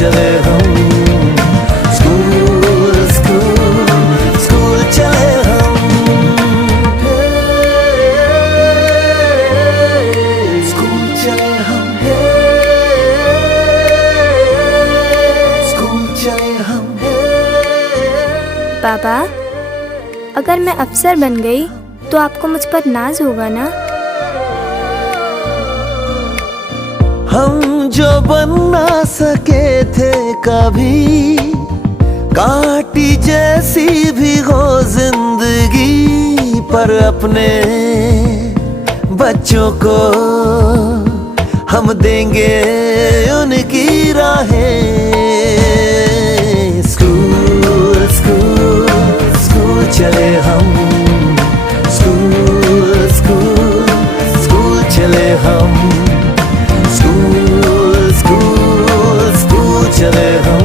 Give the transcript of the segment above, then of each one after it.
चले हम। School school school चले हम। School चले हम। स्कूल चले हम। पापा अगर मैं अफसर बन गई तो आपको मुझ पर नाज होगा ना? हम जो बन ना सके थे कभी, काटी जैसी भी हो ज़िंदगी पर अपने बच्चों को हम देंगे उनकी राहें। स्कूल स्कूल स्कूल चले हम। स्कूल स्कूल स्कूल चले हम। स्कूल स्कूल ചലഹം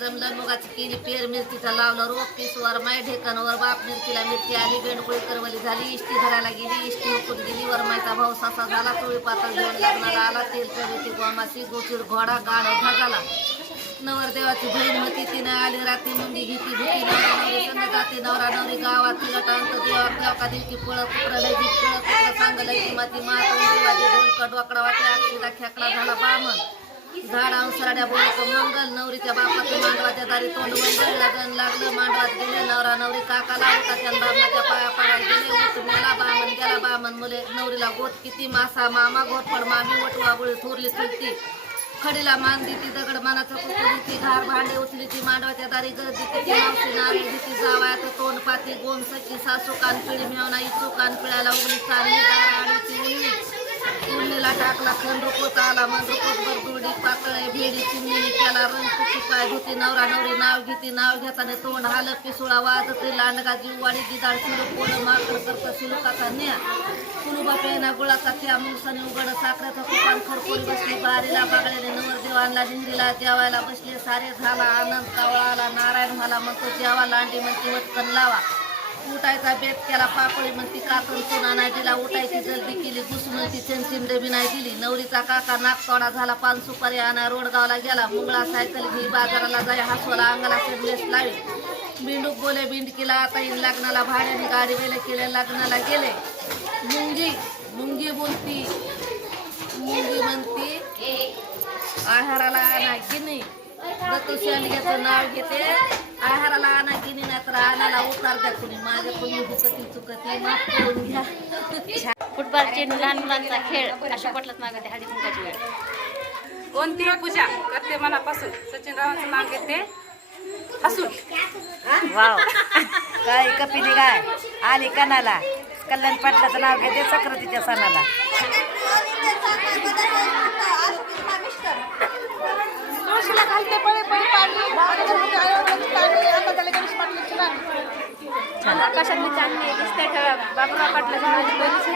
जमलं मुगाची केली पेर मिरचीचा लावलं रोप पिसवर माय ढेकणवर बाप मिरचीला मिरची आली बेंडकुळी करवली झाली इष्टी धरायला गेली इष्टी उकून गेली वरमायचा भाऊ सासा झाला चोळी पातळ घेऊन लग्नाला आला तेल चवीची गोमासी गोचीर घोडा गाढ झाला नवर देवाची बहीण होती तिने आली रात्री मुंगी घेती भुकी नवरा नवरी संग जाते नवरा नवरी गावात तिला टांगत देवा देवका देवकी पळ कुत्र लय पळ कुत्र सांगलं की माती मात देवाची ढोलकट वाकडा वाटे अक्षीला खेकडा झाला बामण. झाडावर सरड्या बोलतो मंगल नवरीच्या बापाचं मांडवाच्या दारी तोंड मंगल लग्न लागलं मांडवात गेले नवरा नवरी काकाला होता बामणाच्या पाया पडायला गेले उठ बामन गेला बामन मुले नवरीला गोत किती मासा मामा घोटफड मामी वटवा गोळी थोरली सुटती खडीला मान दिती दगड मानाचा कुकू देती घार भांडे उचली ती मांडवाच्या दारी गर्दी किती मावशी नारी दिती जावयात तोंड पाती गोम सखी सासू कान पिळी मिळवणा इचू कान उघडी चालली दार आडीची उन्नीच टाकला खंड आला मन रुपत बरदुडी पातळे भेडी चिमणी त्याला रंग कुची पाय घेते नवरा नवरी नाव घेते नाव घेताना तोंड हाल पिसुळा वाजते लांडगा जीववाडी दिदाळ शिलू कोण माकड शिलुकाचा न्या. कुणुबा पेना गुळाचा त्या मुंगसाने उघड साखरेचा कुपान खडकोली बसली बारीला बागड्याने नवर देवांना जेवायला बसले सारे झाला आनंद कावळा आला नारायण मला म्हणतो जेवा लांडी म्हणते वटकन लावा. उठायचा बेत केला पापडी म्हणती काकण चुना नाही दिला उठायची जल्दी केली घुसमळती चेंचिन डबी नाही दिली नवरीचा काका नागतोडा झाला पान सुपारी आणा रोडगावला गेला मुंगळा सायकल घे बाजाराला जाय हसवाला अंगाला सेडलेस लावी. बिंडूक बोले बिंडकीला आता लग्नाला भाड्याने गाडी वेले केले लग्नाला गेले. मुंगी मुंगी बोलती मुंगी म्हणती आहाराला आणा की नाही? शेंडग्याचं नाव घेते. आहाराला आणा नाही तर आणाला उतार द्या कुणी. माझ्या कुणी दुखती चुकती माफ करून घ्या. फुटबॉलचे लहान मुलांचा खेळ. अशा पटलाच मागते हळदी कुंकाची वेळ. कोणती पूजा? करते मनापासून. सचिन रावांचं नाव घेते. हसून. वाव. काय कपिली काय? आली कणाला. कल्याण पाटलाचं नाव घेते सक्रातीच्या सणाला. आकाशातली चांदणी दिसते ठळा बाबुराव पाटलाच्या नावाची पोलीस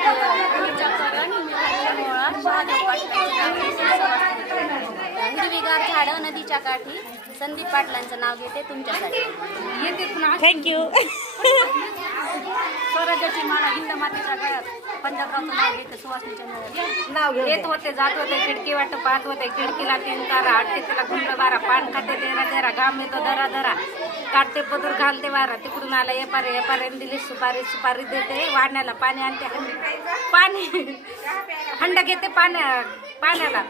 हिरवीगार झाडं नदीच्या काठी. संदीप पाटलांचं नाव घेते तुमच्यासाठी. येते पुन्हा. थँक्यू स्वराज्याची माला हिंद मातेच्या गळ्यात. पंजाबरावचं नाव घेते सुवासनीच्या. नाव येत. होते जात होते खिडकी वाट पाहत होते. खिडकीला तीन तारा आठते तिला घुमलं बारा. पान खाते तेरा तेरा घाम येतो धरा धरा. काढते पदूर घालते वारा. तिकडून आला एपारे एपाऱ्याने दिली सुपारी सुपारी देते. वाढण्याला पाणी आणते. पाणी. हंड घेते पाण्या पाण्याला.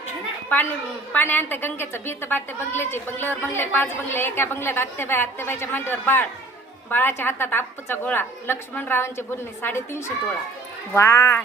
पाणी पाणी आणते. गंगेचं भीत बाते बंगल्याचे. बंगल्यावर बंगले पाच बंगले एका बंगल्यात आत्तेबाई आत्तेबाईच्या मांडीवर बाळ. बाळाच्या हातात आप्पूचा गोळा. लक्ष्मणरावांचे बोलणे साडेतीनशे तोळा. वा